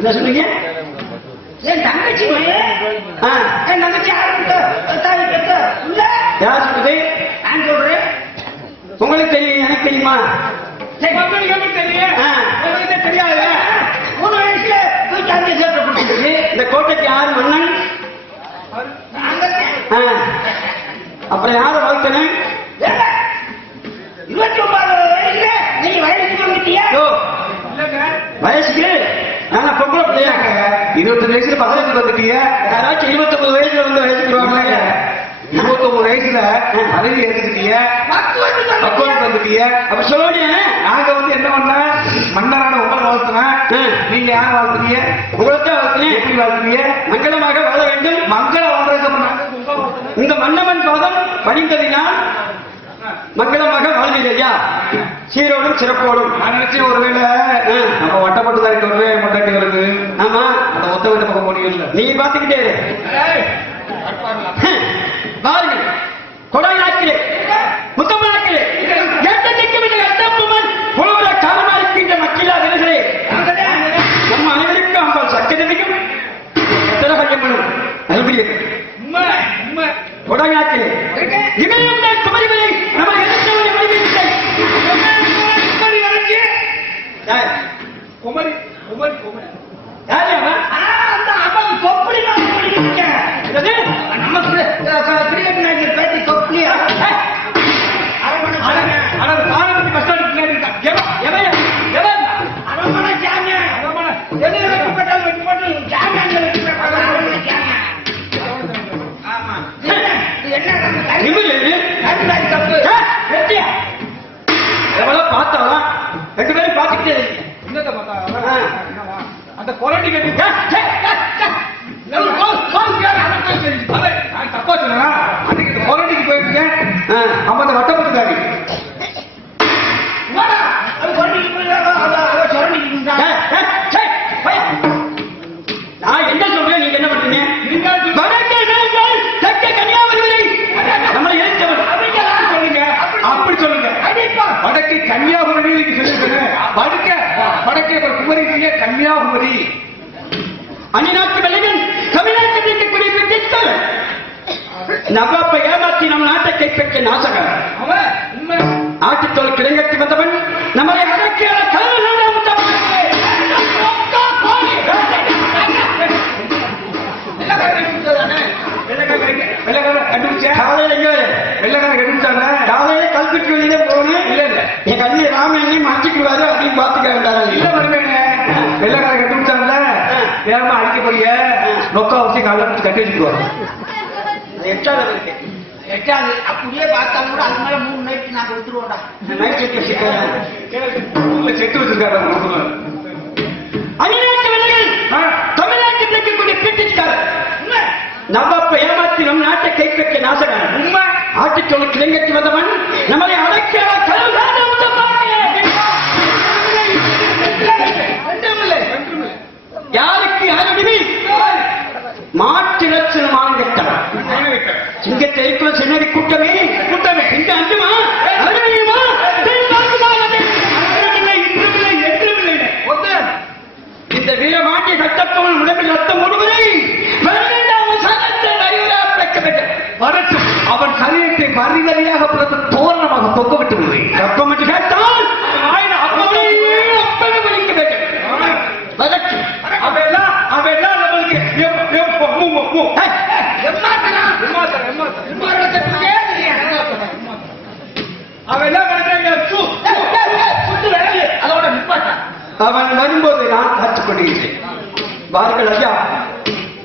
என்ன சொன்னீங்க என் தங்கச்சி என் தங்கச்சி யார் சொன்னது நான் சொல்றேன். உங்களுக்கு தெரியும் எனக்கு தெரியுமா? தெரியாது. மூணு வயசுல போய் தங்கி சேர்த்து இந்த கோட்டைக்கு யார் மன்னன்? அப்புறம் யாரை வாழ்த்தணும் இருபத்தி ஒன்பது வயசுல நீ வயசுக்கு வந்துட்டியா? யோ, இல்லங்க. வயசுக்கு? நானா பொம்பளை பிள்ளையாங்க இருபத்தஞ்சு வயசுல பதினெட்டு வந்துட்டீங்க. யாராச்சும் இருபத்தொன்பது வயசுல வந்து வயசுக்கு வருவாங்க இருபத்தொன்பது வயசுல பதவி எடுத்துக்கிட்டீங்க அக்கௌண்ட் வந்துட்டீங்க. அப்ப சொல்லுங்க. நாங்க வந்து என்ன பண்ண? மன்னரான உங்களை வாழ்த்துனேன் ம். நீங்க யார் வாழ்த்துறீங்க? உங்களைத்தான் வாழ்த்தினேன் எப்படி வாழ்த்துறீங்க? மங்களமாக வாழ வேண்டும். மங்கள வாழ்றதுக்கு. இந்த மன்னவன் பாதம் பணிந்ததினால் மங்களமாக வாழ்ந்தீங்க ஐயா. சீரோடும் சிறப்போடும். நான் நினைச்சேன் ஒருவேளை நம்ம வட்டப்பட்டு தான் ஒருவே மட்டாட்டிகளுக்கு ஆமா. அந்த ஒத்த வீட்டு பக்கம் முடியல நீ பாத்துக்கிட்டே இரு. ஹம். பாருங்கள் கொடைநாட்டிலே முத்தமிழ்நாட்டிலே எந்த திக்குமில்லை எட்டப்புமன் புலவர காலமா இருக்கின்ற மக்களா விலகிறே நம்ம அனைவருக்கும் அம்பாள் சக்கரவிக்கும் திரகஜம்மனும் அல்பியர் உண்மை உண்மை. கொடைநாட்டிலே இமயம் தான் குமரிவரை அதே, நான் தப்பா சொன்னேனா? அன்னைக்கு இந்த போயிருக்கேன் அப்ப அந்த வட்டப்பட்டுக்காரி நான் என்ன சொல்றேன் நீங்க என்ன பண்றீங்க வடக்கே சொல்லுங்க அப்படி சொல்லுங்க வடக்கு கன்னியாகுமரி வடக்க வடக்கே குமரி கன்னியாகுமரி அந்நிநாட்டு வெள்ளையன் தமிழ்நாட்டில் இருக்கக்கூடிய பிரிட்டிஷ்கள் நவாப்பை ஏமாற்றி நம் நாட்டை கைப்பற்றிய உண்மை ஆட்டுத்தோல் கிடங்கட்டி வந்தவன் நம்மளை அடக்கிய கல்வி வெள்ளக்காரன் கல்பிட்டு வெளியில போகணும். இல்ல இல்ல. என் கண்ணி ராமன் மாற்றிக்குவாரு அப்படின்னு பாத்துக்க இல்ல வேண்டாம் மருமேனே வெள்ளக்காரன் ஏமா அடிக்க போறிய நொக்கா வச்சு காலை கட்டி வச்சுக்குவாங்க எட்டாவது எட்டாவது அப்படியே பார்த்தாலும் கூட அது மேல மூணு நைட் நான் கொடுத்துருவோம்டா நைட் சிக்கன் உள்ள செட்டு வச்சிருக்காரு அந்நிநாட்டு வெள்ளையன் தமிழ்நாட்டில் இருக்கக்கூடிய பிரிட்டிஷ்காரர். உண்மை. நவாப்பை ஏமாற்றி நம் நாட்டை கைப்பற்றிய நாசகன் உண்மை? ஆட்டுத்தோல் கிளங்கட்டி வந்தவன் நம்மளை அடக்கிய யாருக்கு சிங்கத்தை இருக்கிற சின்னடி கூட்டமே கூட்டமே இந்த அஞ்சுமா இந்த வீரமாட்டிய உடம்பில் ரத்தம் ஓடுவதை அவன் சரீரத்தை வரி வரியாக பிறந்து தோரணமாக தொங்க விட்டு விடுவேன்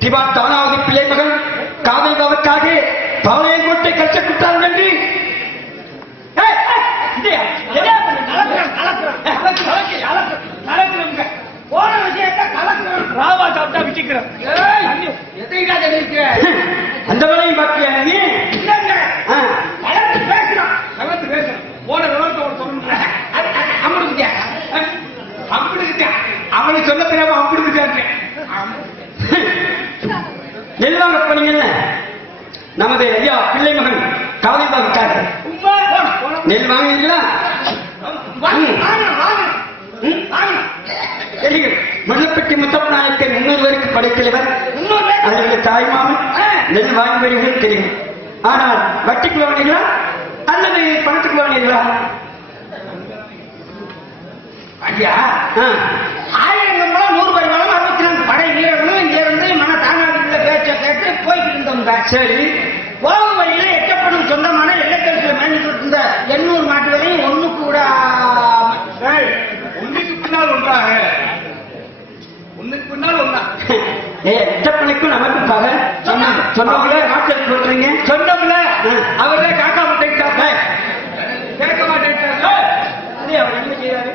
திவான் தானாவது பிள்ளை மகன் காதல் கலக்குறோம். கலக்கு, கலக்கு, கலக்கு, கலக்குறோங்க. போன விஷயத்தை கலக்குறோம். ராவா சாப்பிட்டா ஏய், எதைடா தெரிவிக்கிற? அந்த வேலையும் பார்த்தியா நீ கலந்து பேசுறோம். கலந்து பேசுறேன் போன விவரத்தை ஒரு சொல்லுங்க. அப்படி இருக்கேன் அவனுக்கு சொல்ல தெரியாம அப்படி எல்லாம் நெல் வாங்க நமது ஐயா பிள்ளை மகன் காவலிபாவுக்காக உம்மா, நெல் வாங்குறீங்களா வாங்க, வாங்க, வாங்க. வாங்க. முள்ளப்பட்டி முத்தப்ப நாயக்கர் முன்னூறு பேருக்கு படைத்தலைவர். இன்னொரு தாய்மாமன் நெல் வாங்கி வருகிறது தெரியும் ஆனால் வட்டிக்கு வாங்கினீங்களா அல்லது பணத்துக்கு வாங்கினீங்களா ஐயா, ஆ. ஆயிரம் நூறு ரூபாய் மூலம் அறுபத்தி நான்கு படை வீரர்களும் இங்க இருந்து மன தாங்காதுள்ள பேச்சை கேட்டு போய்கிட்டு இருந்தவங்க சரி. போகும் வழியில எட்டப்படும் சொந்தமான எல்லக்கரிசியில் மேய்ஞ்சிட்டு இருந்த எண்ணூறு மாட்டுகளையும் ஒண்ணு கூட ஒண்ணுக்கு பின்னால் ஒன்றாக. ஒண்ணுக்கு பின்னால் ஒன்றா. எட்டப்பனுக்கும் நமக்கு சொன்னவங்களே சொல்றீங்க ம். அவரே காக்கா மாட்டேங்கிட்டாங்க கேட்க மாட்டேங்கிட்டாங்க அவர் என்ன செய்யறாரு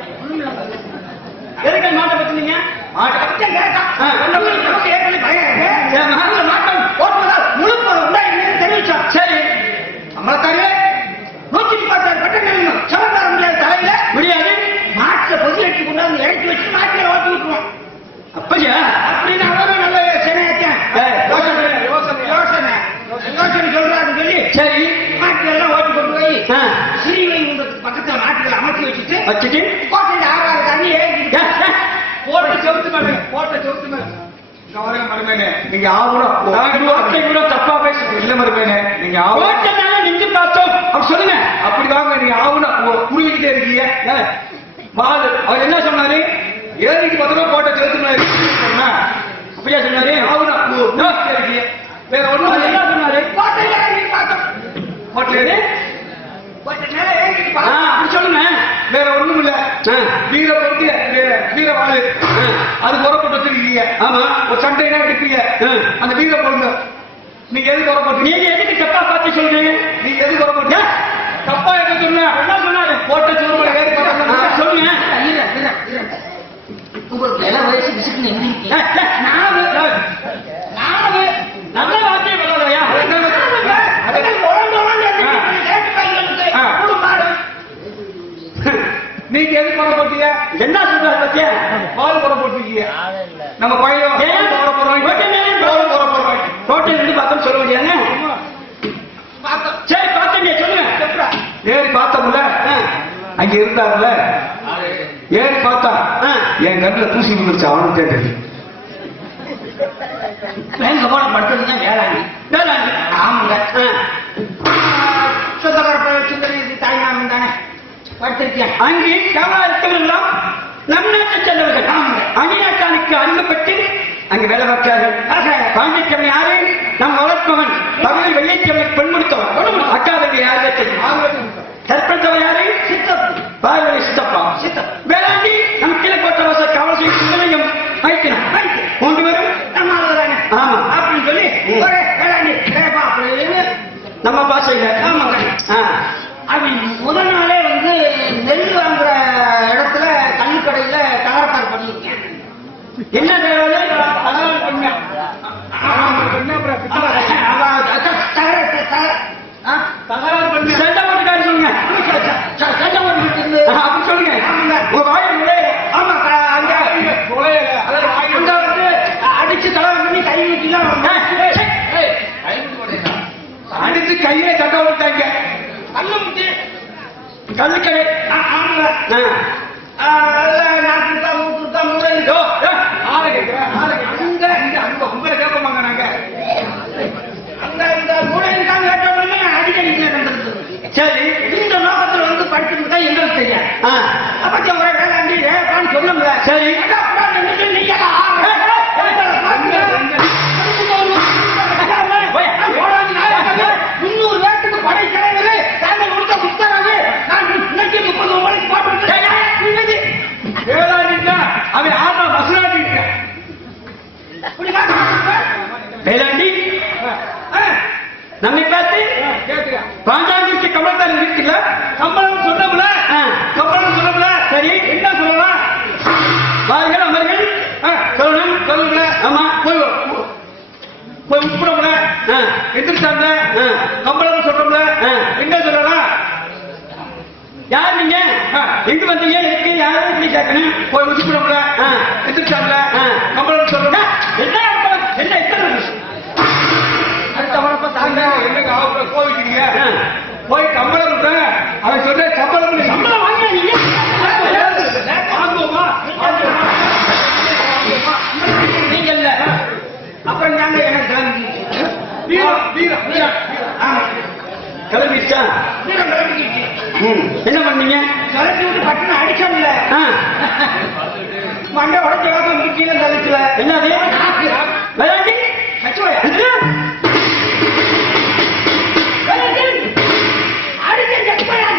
எதுக்கு மாட்ட பத்தினீங்க மாட்டை கேட்டான் ஆ. சொன்னவங்களுக்கு நமக்கு ஏற்கனவே பயம் இருக்கு. நீங்க ஆவணும் கூட தப்பா பேசுறேன் இல்ல மருமேனே நீங்க ஆவணும் நின்று பார்த்தோம். அவர் சொல்லுங்க. அப்படி வாங்க நீங்க ஆவணும் புரிஞ்சுக்கிட்டே இருக்கீங்க. மாடு அவர் என்ன சொன்னாரு? ஏழைக்கு பத்திரம் போட்ட செவுத்து மேலே சொன்னா. அப்படியா சொன்னாரு? ஆவணும் இருக்கீங்க. வேற ஒண்ணும் என்ன சொன்னாரு? பார்த்தோம். அப்படி சொல்லுங்க. வேற ஒண்ணும் இல்ல. ஆ, வீர பொறுத்து வீர வாழு அது புறப்பட்டு வச்சிருக்கீங்க. ஆமா. ஒரு சண்டைனா எடுப்பீங்க. அந்த வீர பொண்ணு நீங்க எது புறப்பட்டு நீங்க எதுக்கு தப்பா பார்த்து சொல்றீங்க? நீங்க எது புறப்பட்டு ஏ, தப்பா என்ன சொன்ன? என்ன சொன்னாரு போட்ட சொல்லுங்க. உங்களுக்கு எல்லாம் வயசு விசுக்குன்னு ஏ, எந்திரிக்கீங்க. ஏ, நாலு, நாலு. நல்ல வார்த்தையை வளரையா அதுக்கு உழண்டு உழண்டு எந்திரிக்கீங்க. கேட்டு பையனுக்கு ஆ. கொடு மாடு. நீங்க எது புறப்பட்டீங்க என்ன சொல்றாரு பத்தியா பால் புறப்பட்டீங்க நம்ம பையன் ஏன்? போட போறாங்க ஓட்டை மேலே பால் போட போறாங்க ரோட்டில் இருந்து பார்த்தோம் சொல்ல முடியாது பார்த்தோம். சரி பார்த்தீங்க சொல்லுங்க எப்படா? ஏறி பார்த்தோம்ல ஆ, அங்க இருந்தாருல ஏறி பார்த்தா. என் கண்ணுல தூசி விழுந்துருச்சு அவனுக்கு தெரியுது எங்க போன படுத்ததுதான் வேளாண்மை. வேளாண்மை. ஆமாங்க. ஆ, சுந்தரப்ப சுந்தரி தாய்மாமன் தானே படுத்திருக்கேன் அங்கே காவலா இருக்கவர்களெல்லாம் நம் நாட்டை சேர்ந்தவர்கள் ஆமாங்க. அந்நியாக்கானுக்கு அறிமுகப்பட்டு அங்கு வேலை பார்க்கிறார்கள் ஆக, பாண்டிச்சமை யாரு நம் வளர்ப்பவன் பகுதியில் வெள்ளைச்சமை பெண்முடித்தவன் அக்காதவி யாரு சர்பஞ்சவன் யாரு சித்தப்பு. பால்வழி சித்தப்பா. சித்தப்பா. வேளாண்டி நம் கீழக்கோட்டை வாச காவல் செய்யும் சிந்தனையும் வைக்கணும். பேரும் நம்மால தானே. ஆமா. அப்படின்னு சொல்லி. ஒரே வேளாண்மை கேப்பா அப்படின்னு நம்ம பாஷையில. ஆமாங்க. அவன் முதல் நாளே வந்து நெல் வாங்குற இடத்துல கல்லுக்கடையில கலரக்கார் பண்ணியிருக்கேன். என்ன கல்லுக்கடை ஆமாங்க எந்திரிச்சாங்க. கம்பளம் சொல்றோம்ல. என்ன சொல்லலாம் யார் நீங்க. எங்க வந்தீங்க எதுக்கு யாரும் இப்படி கேட்கணும் போய். எந்திரிச்சான்ல ஆ. கம்பளம் சொல்லுங்க என்ன? என்ன எத்தனை? அடுத்த வரப்ப தாங்க என்னங்க கோவிக்கிறீங்க ஆ. போய் கம்பளம் அவன் சொன்ன சம்பளம் சம்பளம் வாங்கியா நீங்க வாங்குவோமா? நீங்க இல்ல அப்புறம் தாங்க எனக்கு கிளம்பி வீரம் வீரம் வீரம் ஆமா கிளம்பிடுச்சா. என்ன பண்ணீங்க? அடிச்சோம்ல. மண்டை உடைச்ச கீழே தள்ளிச்சுல. என்னது? விளையாண்டி கச்சுவையா? அடிச்ச கச்சுவையா?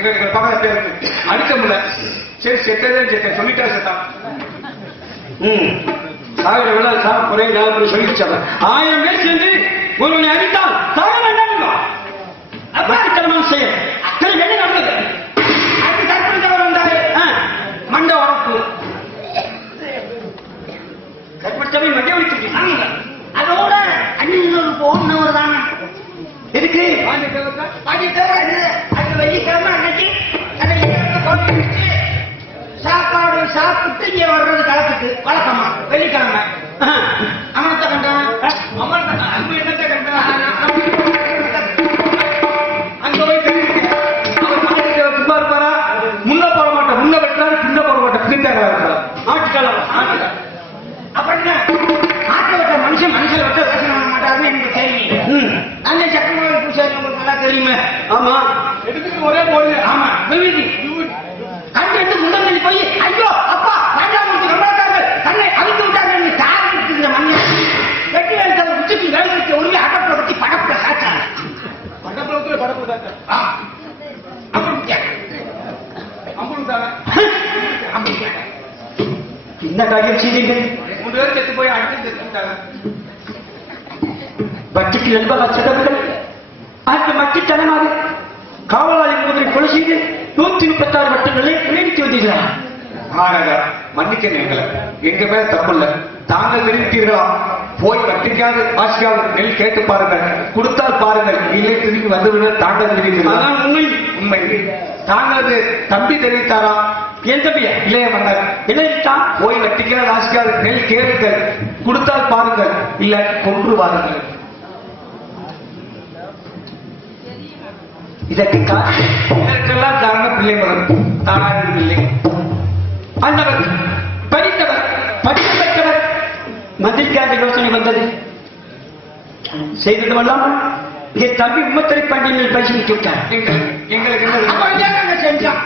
எங்க எங்க இருக்கு அடிக்க முடியல. சரி செத்ததே செத்த சொல்லிட்டா செத்தான் ம். சாகிற விழா சாக குறைய நாள் சொல்லிச்சாங்க ஆயிரம் பேர் சேர்ந்து ஒருவனை அடித்தால் சாக வேண்டாம் பக்தித்தனமான செயல் சரி, என்ன நடந்தது அது வந்தாரு. மண்டை உரப்பு. ஆமாங்க. அதோட அண்ணன் போனவர் தானே தேவைக்கா பாட்டி தவிர இது, அது சாப்பிட்டு இங்க வர்றது களத்துக்கு வழக்கமா. வெள்ளிக்கிழமை. ஆ, அமர்த்த கண்டான் அம்மா அன்பு என்னத்தை அங்க போய் முன்ன போட மாட்டேன் முன்ன வெட்டாரு பின்ன போட மாட்டேன் பின்ன இருப்பார் ஆட்டுக்களம் ஆட்டுக்கா அப்படின்னு ஆட்ட விட்ட மனுஷன் மனுஷன் விட்டு ரசனை பண்ண மாட்டாருன்னு எனக்கு தெரியும். அந்த சக்கரவர்த்தி பூசாரி உங்களுக்கு நல்லா தெரியுமே. ஆமா. எடுத்துட்டு ஒரே போடுங்க ஆமா. செய்தீர்கள் மூணு பேர் செத்து போய் அடிச்சு செத்துட்டாங்க பக்திக்கு நண்பர்கள் சென்றவர்கள் அந்த மக்கித்தனமாக காவலாளி முகத்தை கொலை செய்து நூத்தி முப்பத்தாறு வட்டங்களை நீடித்து வந்தீர்களா? ஆனாங்க மன்னிக்கணும் எங்களை எங்க மேல தப்பு இல்ல. தாங்கள் விரும்பீர்களா போய் ஆசியாவது நெல் கேட்டு பாருங்கள். கொடுத்தால் பாருங்கள். இல்லை திரும்பி வந்துவிட தாங்கள் தெரிவித்தீர்களா உண்மை. உண்மை. தாங்களது தம்பி தெரிவித்தாரா? என் தம்பியா இளைய மன்னர் என்னைத்தான் போய் வட்டிக்காது ஆசியாவது நெல் கேளுங்கள். கொடுத்தால் பாருங்கள். இல்ல கொன்று வாருங்கள். இதற்கு காரணம் இதற்கெல்லாம் காரணம் பிள்ளை மகன். தானாக பிள்ளை. ஆண்டவர் மந்திரிக்காக யோசனை வந்தது. செய்தது அல்லாமல் என் தம்பி உம்மத்தரை பாண்டியனில் பரிசீலித்து விட்டார். எங்கள் எங்களுக்கு செஞ்சான்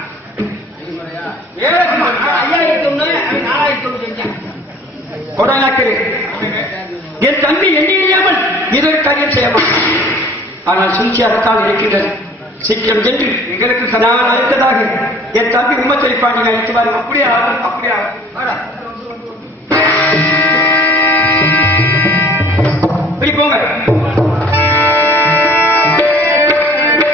என் தம்பி எண்ணியாமல் இதொரு காரியம் செய்ய மாட்டான். ஆனால் சூழ்ச்சியாகத்தான் இருக்கின்றது. சீக்கிரம் சென்று எங்களுக்கு நான் அழைத்ததாக என் தம்பி உம்மத்தரை பாண்டியன் அழைத்து வாருங்கள் அப்படியே ஆகும் அப்படியே. ஆகும் வாடா. இப்படி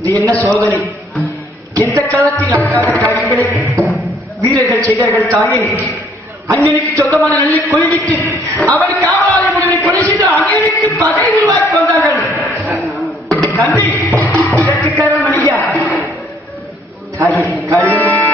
இது என்ன சோதனை? எந்த காலத்தில் அக்காத காரியங்களை வீரர்கள் செய்தார்கள் தாயே? அண்ணனுக்கு சொந்தமான நெல்லை கொள்ளிட்டு அவள் காவலாளி முடிவை கொலை செய்து அண்ணனுக்கு பகை உருவாக்கி வந்தார்கள். தம்பி இதற்கு காரணம் ஐயா. தாயே காரியம்.